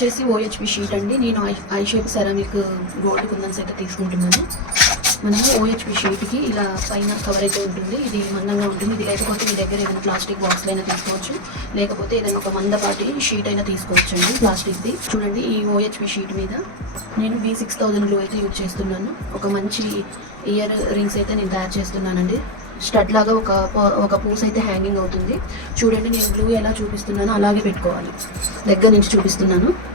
వచ్చేసి OHP sheet అండి. నేను I shape ceramic gold kundans అయితే తీసుకుంటున్నాను. మనము ఓహెచ్పి షీట్కి ఇలా పైన కవర్ అయితే ఉంటుంది. ఇది మందంగా ఉంటుంది. ఇది లేకపోతే మీ దగ్గర ఏదైనా ప్లాస్టిక్ బాక్స్ అయినా తీసుకోవచ్చు. లేకపోతే ఏదైనా ఒక మందపాటి షీట్ అయినా తీసుకోవచ్చు అండి ప్లాస్టిక్ది చూడండి ఈ ఓహెచ్పి షీట్ మీద నేను బీ సిక్స్ థౌజండ్ గ్లూ అయితే యూజ్ చేస్తున్నాను. ఒక మంచి ఇయర్ రింగ్స్ అయితే నేను తయారు చేస్తున్నానండి. స్టడ్ లాగా ఒక ప- ఒక పూస్ అయితే హ్యాంగింగ్ అవుతుంది. చూడండి నేను గ్లూ ఎలా చూపిస్తున్నానో అలాగే పెట్టుకోవాలి. దగ్గర నుంచి చూపిస్తున్నాను.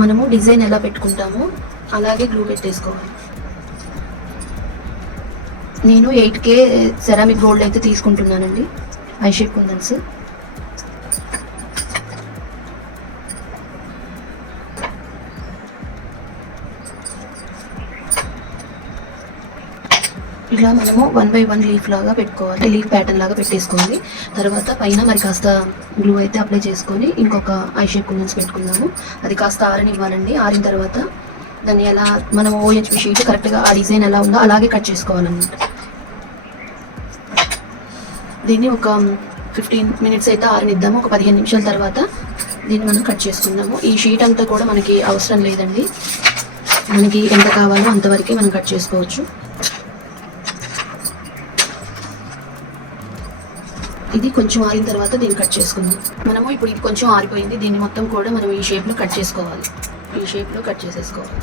మనము డిజైన్ ఎలా పెట్టుకుంటామో అలాగే గ్లూ పెట్టేసుకోవాలి. నేను ఎయిట్ కే సెరామిక్ గోల్డ్ అయితే తీసుకుంటున్నానండి. ఐ షేప్ కుందన్స్ ఇలా మనము వన్ బై వన్ లీఫ్ లాగా పెట్టుకోవాలి. లీఫ్ ప్యాటర్న్ లాగా పెట్టేసుకోవాలి. తర్వాత పైన మరి కాస్త గ్లూ అయితే అప్లై చేసుకొని ఇంకొక ఐ షేప్ కుందన్స్ పెట్టుకుందాము. అది కాస్త ఆరనివ్వాలండి ఆరిన తర్వాత దాన్ని ఎలా మనం ఓహెచ్పి షీట్ కరెక్ట్గా ఆ డిజైన్ ఎలా ఉందో అలాగే కట్ చేసుకోవాలన్నమాట. దీన్ని ఒక ఫిఫ్టీన్ మినిట్స్ అయితే ఆరనిద్దాము. ఒక పదిహేను నిమిషాల తర్వాత దీన్ని మనం కట్ చేసుకుందాము. ఈ షీట్ అంతా కూడా మనకి అవసరం లేదండి. మనకి ఎంత కావాలో అంతవరకే మనం కట్ చేసుకోవచ్చు. ఇది కొంచెం ఆరిన తర్వాత దీన్ని కట్ చేసుకుందాం. మనము ఇప్పుడు ఇది కొంచెం ఆరిపోయింది. దీన్ని మొత్తం కూడా మనం ఈ షేప్లో కట్ చేసుకోవాలి. ఈ షేప్లో కట్ చేసేసుకోవాలి.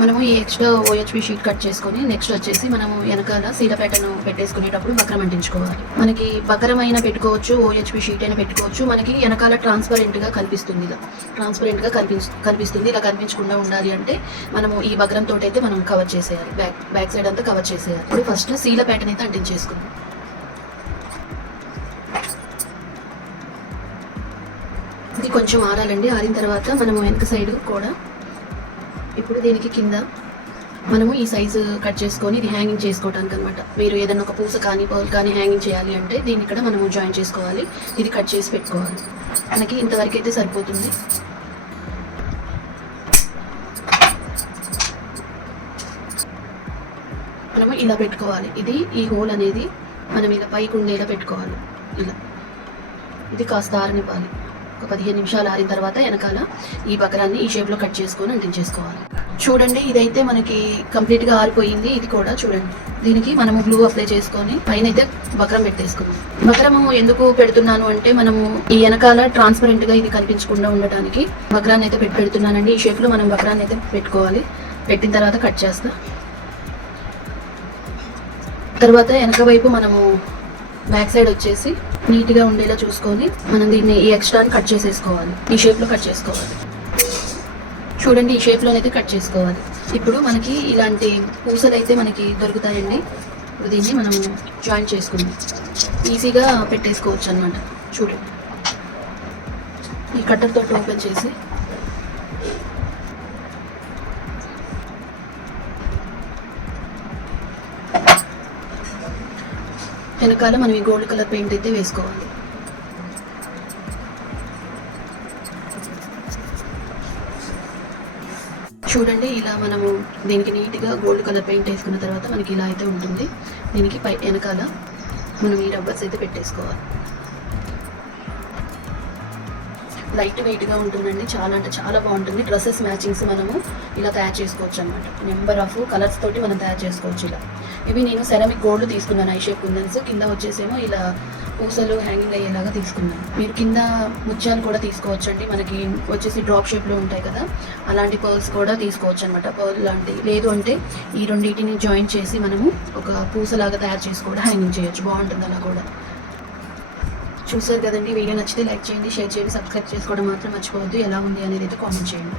మనము ఈ ఎక్స్ట్రా ఓహెచ్పి షీట్ కట్ చేసుకొని నెక్స్ట్ వచ్చేసి మనము వెనకాల సీల ప్యాటర్న్ పెట్టేసుకునేటప్పుడు బక్రం అంటించుకోవాలి. మనకి బకరం అయినా పెట్టుకోవచ్చు ఓహెచ్పి షీట్ అయినా పెట్టుకోవచ్చు. మనకి వెనకాల ట్రాన్స్పరెంట్గా కనిపిస్తుంది ఇలా. ట్రాన్స్పరెంట్గా కనిపి కనిపిస్తుంది. ఇలా కనిపించకుండా ఉండాలి అంటే మనము ఈ బక్రం తోటి అయితే మనం కవర్ చేసేయాలి. బ్యాక్ బ్యాక్ సైడ్ అంతా కవర్ చేసేయాలి. ఇప్పుడు ఫస్ట్ సీల ప్యాటర్న్ అయితే అంటించేసుకుందాం. ఇది కొంచెం ఆరాలండి. ఆరిన తర్వాత మనము వెనక సైడ్ కూడా ఇప్పుడు దీనికి కింద మనము ఈ సైజు కట్ చేసుకొని ఇది హ్యాంగింగ్ చేసుకోవడానికి అనమాట మీరు ఏదైనా ఒక పూస కానీ పర్ల్ కానీ హ్యాంగింగ్ చేయాలి అంటే దీన్ని ఇక్కడ మనము జాయిన్ చేసుకోవాలి. ఇది కట్ చేసి పెట్టుకోవాలి. మనకి ఇంతవరకు అయితే సరిపోతుంది. మనము ఇలా పెట్టుకోవాలి. ఇది ఈ హోల్ అనేది మనం ఇలా పైకి ఉండేలా పెట్టుకోవాలి. ఇలా. ఇది కాస్త ఆరనివ్వాలి. ఒక పదిహేను నిమిషాలు ఆరిన తర్వాత వెనకాల ఈ బకరాన్ని ఈ షేప్లో కట్ చేసుకొని అంటించేసుకోవాలి. చూడండి ఇదైతే మనకి కంప్లీట్గా ఆరిపోయింది. ఇది కూడా చూడండి. దీనికి మనము గ్లూ అప్లై చేసుకొని పైన అయితే బక్రం పెట్టేసుకున్నాం బక్రము ఎందుకు పెడుతున్నాను అంటే మనము ఈ వెనకాల ట్రాన్స్పరెంట్గా ఇది కనిపించకుండా ఉండటానికి బక్రాన్ని అయితే పెట్టి పెడుతున్నానండి. ఈ షేప్లో మనం బక్రాన్ని అయితే పెట్టుకోవాలి. పెట్టిన తర్వాత కట్ చేస్తా. తర్వాత వెనక వైపు మనము బ్యాక్ సైడ్ వచ్చేసి నీట్గా ఉండేలా చూసుకొని మనం దీన్ని ఈ ఎక్స్ట్రాని కట్ చేసేసుకోవాలి. ఈ షేప్లో కట్ చేసుకోవాలి. చూడండి ఈ షేప్ లోనైతే కట్ చేసుకోవాలి. ఇప్పుడు మనకి ఇలాంటి పూసలు అయితే మనకి దొరుకుతాయండి. ఇప్పుడు దీన్ని మనం జాయిన్ చేసుకుందాం. ఈజీగా పెట్టేసుకోవచ్చు అనమాట చూడండి. ఈ కట్టర్తో ఓపెన్ చేసి వెనకాల మనం ఈ గోల్డ్ కలర్ పెయింట్ అయితే వేసుకోవాలి. చూడండి ఇలా మనము దీనికి నీట్గా గోల్డ్ కలర్ పెయింట్ వేసుకున్న తర్వాత మనకి ఇలా అయితే ఉంటుంది. దీనికి పై వెనకాల మనం ఈ రబ్బర్స్ అయితే పెట్టేసుకోవాలి. లైట్ వెయిట్గా ఉంటుందండి. చాలా అంటే చాలా బాగుంటుంది. డ్రెస్సెస్ మ్యాచింగ్స్ మనము ఇలా తయారు చేసుకోవచ్చు అనమాట నెంబర్ ఆఫ్ కలర్స్ తోటి మనం తయారు చేసుకోవచ్చు ఇలా. ఇవి నేను సెరామిక్ గోల్డ్ తీసుకున్నాను ఐ షేప్ కుందన్స్. కింద వచ్చేసేమో ఇలా పూసలు హ్యాంగింగ్ అయ్యేలాగా తీసుకున్నాను. మీరు కింద ముత్యాలు కూడా తీసుకోవచ్చు అండి మనకి వచ్చేసి డ్రాప్ షేప్లో ఉంటాయి కదా. అలాంటి పర్ల్స్ కూడా తీసుకోవచ్చు అనమాట పర్ల్ లాంటి. లేదు అంటే ఈ రెండింటిని జాయిన్ చేసి మనము ఒక పూసలాగా తయారు చేసి కూడా హ్యాంగింగ్ చేయొచ్చు. బాగుంటుంది అలా కూడా. చూసారు కదండి వీడియో నచ్చితే లైక్ చేయండి షేర్ చేయండి సబ్స్క్రైబ్ చేసుకోవడం మాత్రం మర్చిపోవద్దు. ఎలా ఉంది అనేది అయితే కామెంట్ చేయండి.